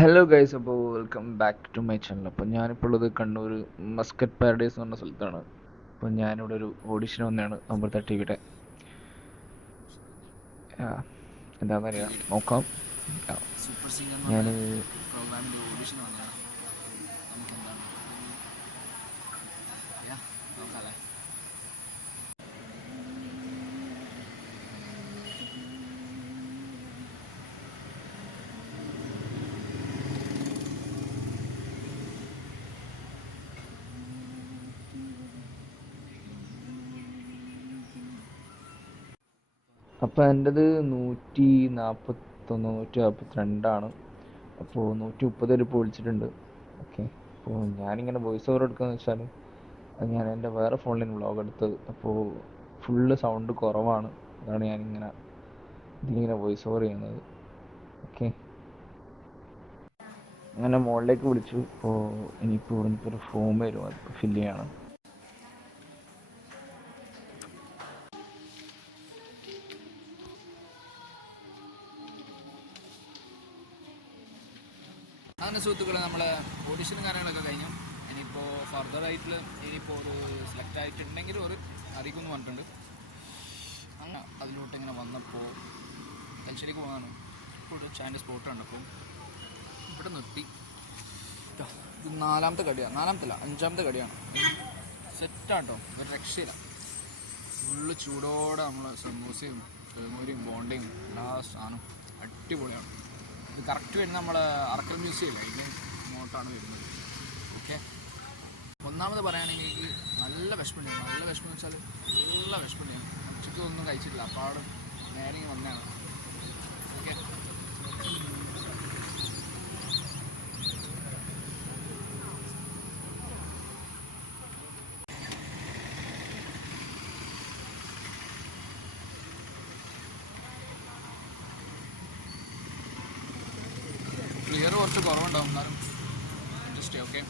Hello guys അപ്പോൾ welcome back to my channel അപ്പോൾ ഞാനിപ്പോൾ ഉള്ളത് കണ്ണൂർ മസ്കറ്റ് പാരഡൈസ് എന്ന് പറഞ്ഞ സ്ഥലത്താണ്. അപ്പോൾ ഞാനിവിടെ ഒരു ഓഡിഷൻ വന്നതാണ് അമൃത ടി വിയുടെ അറിയാം. നോക്കാം. ഞാൻ അപ്പോൾ എന്റെത് നൂറ്റി നാൽപ്പത്തൊന്ന് നൂറ്റി നാൽപ്പത്തിരണ്ടാണ് അപ്പോൾ നൂറ്റി മുപ്പത് വരെ ഇപ്പോൾ വിളിച്ചിട്ടുണ്ട്. ഓക്കെ അപ്പോൾ ഞാനിങ്ങനെ വോയിസ് ഓവർ എടുക്കുകയെന്ന് വെച്ചാൽ ഞാൻ എന്റെ വേറെ ഫോണിൽ വ്ളോഗ് എടുത്തത്. അപ്പോൾ ഫുള്ള് സൗണ്ട് കുറവാണ്. അതാണ് ഞാനിങ്ങനെ ഇതിലിങ്ങനെ വോയിസ് ഓവർ ചെയ്യുന്നത്. ഓക്കെ അങ്ങനെ മുകളിലേക്ക് വിളിച്ചു. ഇപ്പോൾ ഇനിയിപ്പോൾ ഇവിടെ നിന്ന് ഒരു ഫോം വരും. അത് ഫില്ല് ചെയ്യണം. അങ്ങനെ സുഹൃത്തുക്കളെ നമ്മൾ ഓഡിഷനും കാര്യങ്ങളൊക്കെ കഴിഞ്ഞു. ഇനിയിപ്പോൾ ഫർദർ ആയിട്ട് ഇനിയിപ്പോൾ ഒരു സെലക്ട് ആയിട്ടുണ്ടെങ്കിൽ ഒരു അറിയിക്കുമെന്ന് പറഞ്ഞിട്ടുണ്ട്. അങ്ങനെ അതിലോട്ട് ഇങ്ങനെ വന്നപ്പോൾ തലശ്ശേരിക്ക് പോകാനാണ്. ഇപ്പോൾ ഒരു ചായന്റെ സ്പോട്ട് കണ്ടപ്പോൾ ഇവിടെ നിർത്തി. ഇത് നാലാമത്തെ കടിയാണ്. നാലാമത്തെ അല്ല അഞ്ചാമത്തെ കടിയാണ്. സെറ്റാണ് കേട്ടോ ഒരു രക്ഷയില്ല. ഫുള്ള് ചൂടോടെ നമ്മൾ സമൂസയും തേങ്ങൂരിയും ബോണ്ടയും എല്ലാ സാധനവും അടിപൊളിയാണ്. ഇത് കറക്റ്റ് വരുന്ന നമ്മളെ അറക്കൽ മ്യൂസിയം അതിന്റെ ഇങ്ങോട്ടാണ് വരുന്നത്. ഓക്കെ ഒന്നാമത് പറയുകയാണെങ്കിൽ എനിക്ക് നല്ല വിഷമമുണ്ട് നല്ല വിഷമം എന്ന് വെച്ചാൽ നല്ല വിഷമമുണ്ട് ഉച്ചയ്ക്ക് ഒന്നും കഴിച്ചിട്ടില്ല. അപ്പാട് നേരെ വന്നതാണ്. ഓക്കെ ക്ലിയർ കുറച്ച് കുറവുണ്ടാവും എന്നാലും ജസ്റ്റ് ഓക്കെ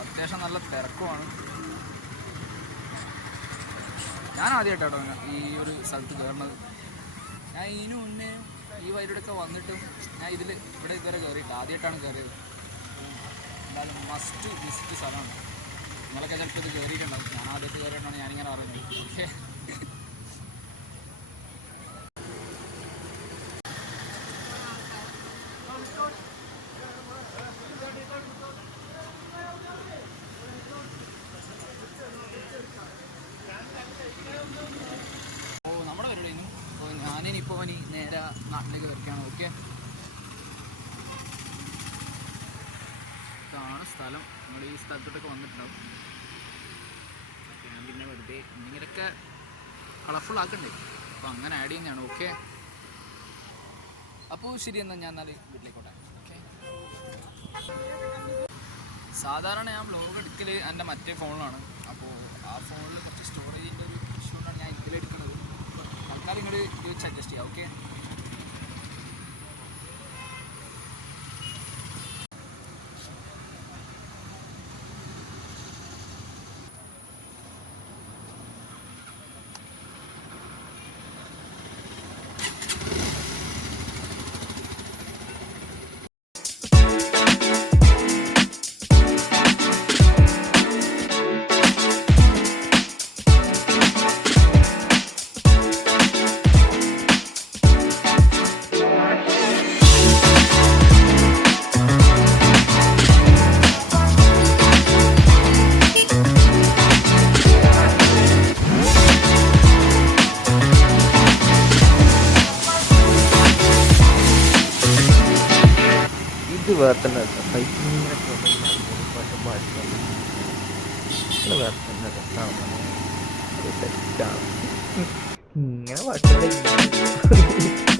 അത്യാവശ്യം നല്ല തിരക്കുമാണ്. ഞാൻ ആദ്യമായിട്ടാട്ടോ ഈ ഒരു സ്ഥലത്ത് കയറുന്നത് ഞാൻ ഇതിനു മുന്നേ ഈ വൈഡിലൊക്കെ വന്നിട്ടും ഞാൻ ഇതിൽ ഇവിടെ ഇതുവരെ കയറിയിട്ട് ആദ്യമായിട്ടാണ് കയറിയത് എന്തായാലും മസ്റ്റ് വിസിറ്റ് സ്ഥലമാണ്. നിങ്ങളൊക്കെ ചിലപ്പോൾ ഇത് കയറിയിട്ടുണ്ടാവും ഞാൻ ആദ്യത്തെ കയറിയിട്ടാണ് ഞാനിങ്ങനെ അറിയുന്നത് ഓക്കെ അപ്പോൾ നമ്മുടെ പരിപാടി കഴിഞ്ഞു അപ്പോൾ ഞാനിനിപ്പോൾ ഇനി നേരെ നാട്ടിലേക്ക് വരയ്ക്കാണ് ഓക്കെ. ഇതാണ് സ്ഥലം. നമ്മൾ ഈ സ്ഥലത്തോട്ടൊക്കെ വന്നിട്ടുണ്ടാവും. ഞാൻ പിന്നെ വെറുതെ ഇങ്ങനെയൊക്കെ കളർഫുൾ ആക്കണ്ടേ? അപ്പോൾ അങ്ങനെ ആഡ് ചെയ്യുന്നതാണ്. ഓക്കെ. അപ്പോൾ ശരി എന്നാൽ ഞാൻ എന്നാൽ വീട്ടിലേക്കോട്ടെ. ഓക്കെ. സാധാരണ ഞാൻ ബ്ലോഗ് എടുക്കൽ എന്റെ മറ്റേ ഫോണിലാണ്. അപ്പോൾ ആ ഫോണിൽ കുറച്ച് സ്റ്റോറേജിന്റെ ഒരു ഇഷ്യൂ കൊണ്ടാണ് ഞാൻ ഇതിലെടുക്കുന്നത് തൽക്കാലം ഇങ്ങോട്ട് ഇത് അഡ്ജസ്റ്റ് ചെയ്യാം. ഓക്കെ. വേറെ തന്നെ രസമാണ് സെറ്റാണ് ഇങ്ങനെ പാട്ടുകൾ